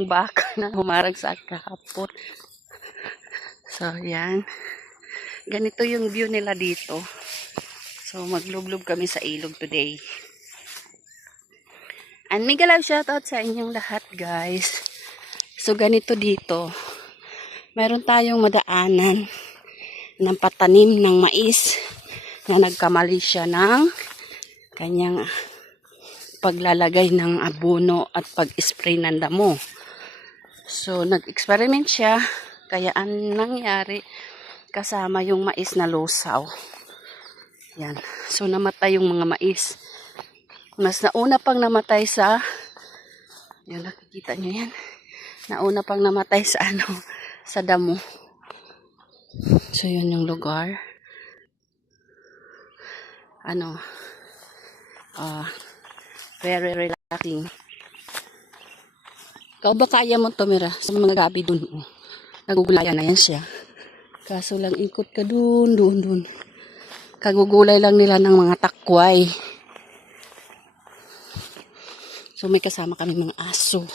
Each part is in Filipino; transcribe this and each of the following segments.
baka na humarag sa kahapon. So, yan. Ganito yung view nila dito. So, maglublob kami sa ilog today. And mega love shoutout sa inyong lahat, guys. So, ganito dito. Meron tayong madaanan ng patanim ng mais na nagkamali siya ng kanyang paglalagay ng abono at pag-spray ng damo. So, nag-experiment siya. Kaya ang nangyari, kasama yung mais na lusaw. Yan. So, namatay yung mga mais. Mas nauna pang namatay sa, yun, nakikita nyo yan. Nauna pang namatay sa sa damo. So, yun yung lugar. Very relaxing. Ikaw ba kaya mo tumira sa mga gabi dun? Oh. Nagugulayan na yan siya. Kaso lang ikot ka dun. Kagugulay lang nila ng mga takway. So may kasama kami mga aso.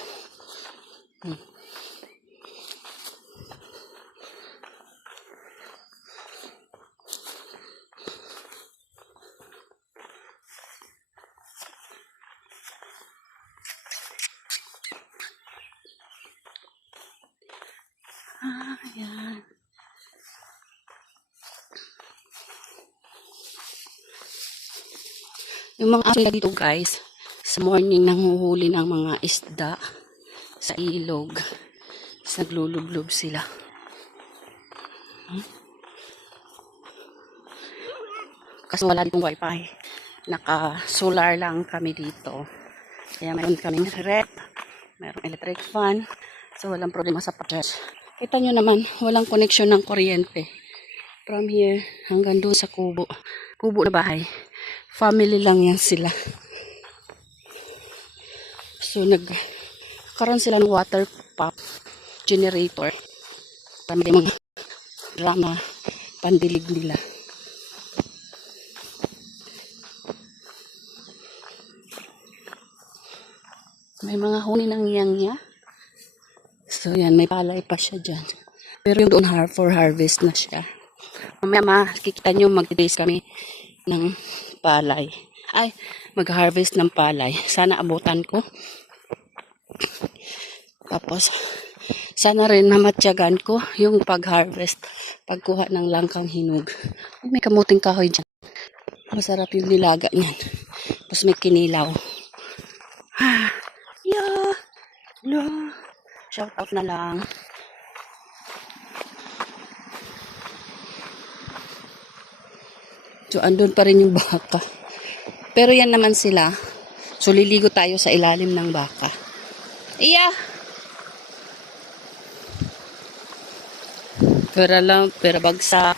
Ayan. Yung mga aso dito, guys, sa morning nanguhuli ng mga isda sa ilog. Tapos naglulublob sila. Kasi wala ditong wifi. Naka-solar lang kami dito. Kaya mayroon kaming rep, mayroong electric fan. So walang problema sa pag-charge. Kita nyo naman, walang connection ng kuryente. From here hanggang doon sa kubo. Kubo na bahay. Family lang yan sila. So nagkaroon sila ng water pump generator. Para may mga drama pandilig nila. May mga huni ng yangya. So yan, may palay pa siya dyan. Pero yung doon for harvest na siya. Mamaya makikita nyo mag-days kami ng palay. Ay, mag-harvest ng palay. Sana abutan ko. Tapos, sana rin mamatyagan ko yung pag-harvest. Pagkuha ng langkang hinog. May kamuting kahoy dyan. Masarap yung nilaga niyan. Tapos may kinilaw. Yeah. No. Shout out na lang. So, andun pa rin yung baka. Pero yan naman sila. So, liligo tayo sa ilalim ng baka. Iya! Pera lang, pera bagsak.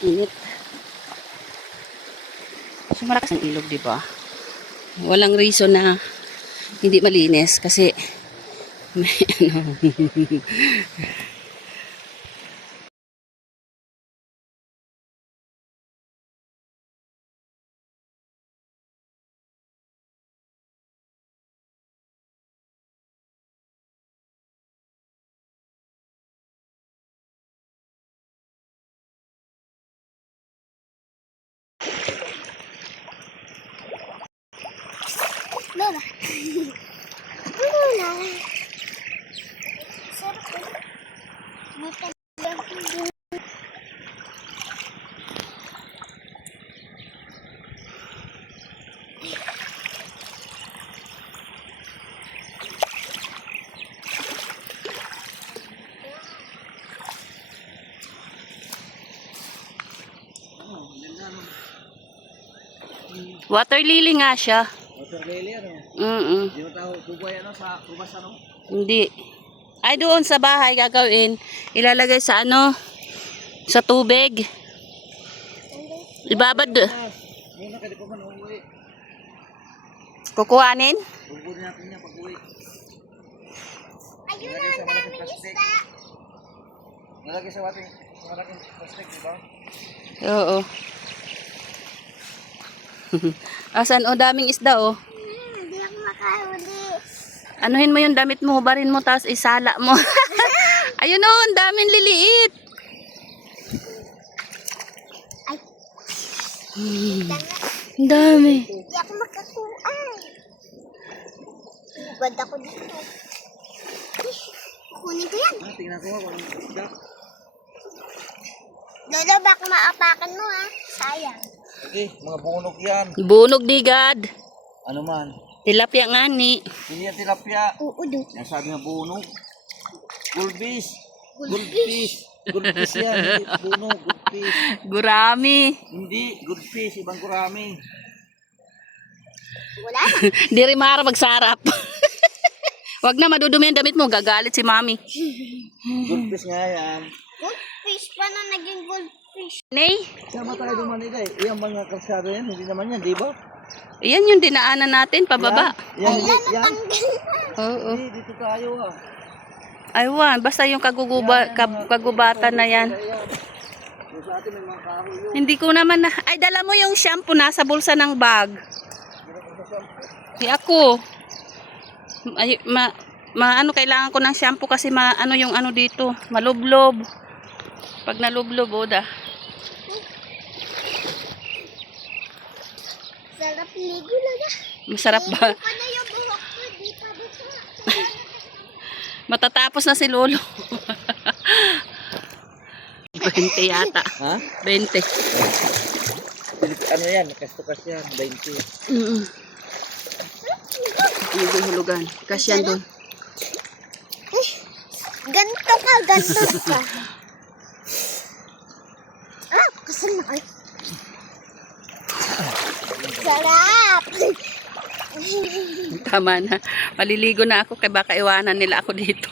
Init. So, malakas ang ilog, di ba? Walang reason na hindi malinis kasi may Lola. Lola. water lily nga siya. Water lily ano? Hindi mo tao bubuhay ano sa kubas ano? Hindi. Ay, doon sa bahay gagawin. Ilalagay sa sa tubig. Ibabad. Muna ka di pa man uuwi. Kukuhanin? Bubuhin natin niya pag uwi. Ayun na, ang daming isda. Nalagay sa malaking plastic, di ba? Oo. Asan? O, daming isda, oh. Ay, hindi. Anuhin mo yung damit mo, hubarin mo, tapos isala mo. Ayun o, ang daming liliit. Ay. Ang dami. Hindi ako makakuan. Bad ako dito. Kunin ko yan. Tingnan ko nga kung anong isda. Lolo, baka maapakan mo ha. Sayang. Okay, mga bunog yan. Bunog digad. Ano man. Tilapia nga ni. Hindi yan tilapia. Oo, do. Yan sabi nga bunog. Goldfish. Goldfish. Goldfish yan. Hindi bunog. Goldfish. Gurami. Hindi. Goldfish. Ibang kurami. Wala na. Di rin mara magsarap. Wag na madudumi ang damit mo, gagalit si mami. Goldfish nga yan. Goldfish pa na naging goldfish. Nay, Sama tayo duman nila eh. Iyan mga kalsada yan. Hindi naman yan, di ba? iyan yung dinaanan natin, pababa. Yan. Ayan, Yan. natanggal na. Oo. Hindi, dito tayo ha. Aywan, basta yung kagubatan na yan. Ayan. Yung sa atin may mga kahoy yun. Hindi ko naman na... Ay, dala mo yung shampoo nasa bulsa ng bag. Di ako. Ay, ano, kailangan ko ng shampoo kasi ano yung ano dito. Malublob. Pag nalublob, oda. Sarap ligo lang ah. Masarap ba? Ligo pa na yung buhok ko. Di pa dito. Matatapos na si Lolo. 20 yata. Ha? 20. Ano yan? Kastukas yan. 20. Yung hulugan. Kasyan doon. Ganto ka, ganto ka. Ah, kasal na kayo. Sarap! Tama na. Maliligo na ako kaya baka iwanan nila ako dito.